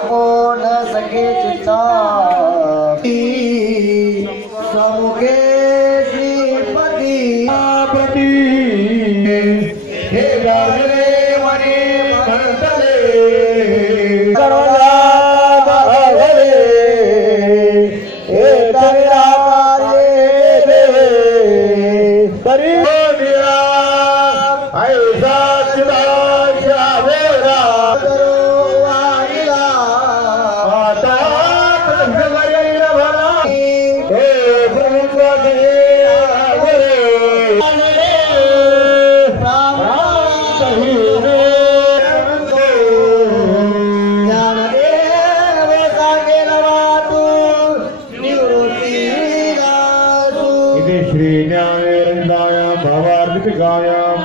कोण सखे चित्ता समुखे श्रीपती प्रती हे गाजले मने म्हणतले सर्वदा बघले हे तयारे देवे तरी निरा ऐसा चिदा शावेरा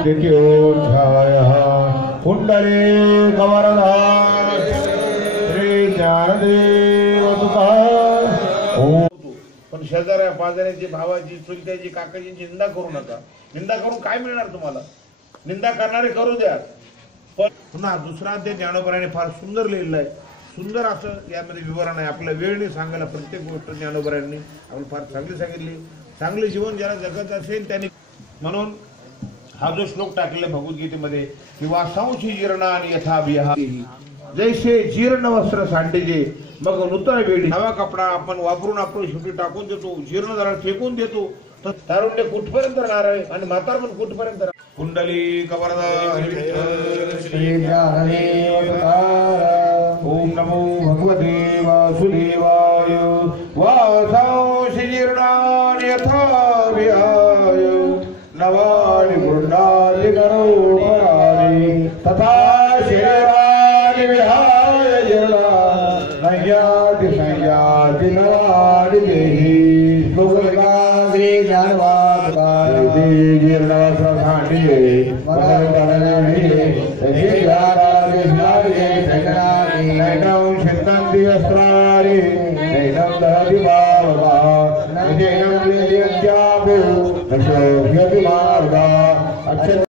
द्वितीयोध्यायः कुंडले कवरधा श्री ज्ञानदेव तुकार. पण शेजाऱ्या पाजाऱ्याची भावाची चुलत्याची काकाची निंदा करू नका. निंदा करून काय मिळणार तुम्हाला? निंदा करणारे करू द्या. पण पुन्हा दुसरा अध्याय ज्ञानोबराने फार सुंदर लिहिलेलं आहे. सुंदर असं यामध्ये विवरण आहे. आपल्या वेळने सांगायला प्रत्येक गोष्ट ज्ञानोबरांनी आपल्याला फार चांगली सांगितली. चांगले जीवन ज्याला जगत असेल त्यांनी म्हणून हा जो श्लोक टाकलेला भगवद्गीतेमध्ये की वासांशी जीर्णानि यथा विहारी जैसे जीर्ण वस्त्र सांडीजे मग नूतन वेळी नवा कपडा आपण वापरून आपण शेवटी टाकून देतो. जीर्ण झाला फेकून देतो. तर तारुण्य कुठपर्यंत राहणार आहे आणि म्हातार पण कुठपर्यंत. कुंडली कवरदा ओम नमो भगवते वासुदेवाय. वासांशी जीर्णानि यथा विहाय नवानि गृह्णाति करोपराणि तथा शरीराणि विहाय जीर्णा नयाति संयाति नवानि देहि. श्लोका श्री ज्ञानवाद जीर्णवस्त्र सांडिजे